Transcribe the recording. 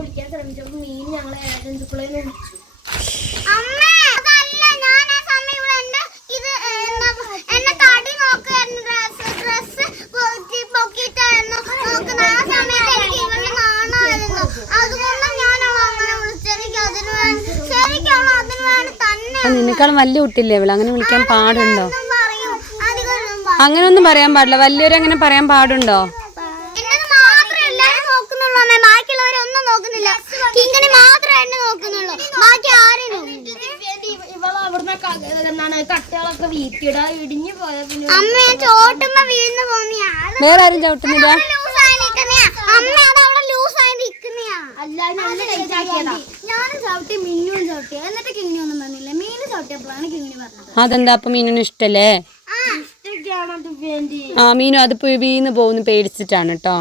വിളിക്കാൻ ശ്രമിച്ചപ്പോൾ മീൻ ഞങ്ങളെ ഏഴഞ്ചുക്കളെ വിളിച്ചു. നിന്നെക്കാളും വലിയ കുട്ടില്ലേ ഇവള്, അങ്ങനെ വിളിക്കാൻ പാടുണ്ടോ? അങ്ങനെ ഒന്നും പറയാൻ പാടില്ല. വലിയവരങ്ങനെ പറയാൻ പാടുണ്ടോ? കട്ടകളൊക്കെ വീട്ടിടാ ഇടിഞ്ഞു പോയാ പിന്നെ വേറെ ആരും ചവിട്ടുന്നില്ല. അതെന്താ അപ്പൊ മീനിന് ഇഷ്ടല്ലേ? ആ മീനും അത് വീന്ന് പോകുന്നു പേടിച്ചിട്ടാണ് കേട്ടോ.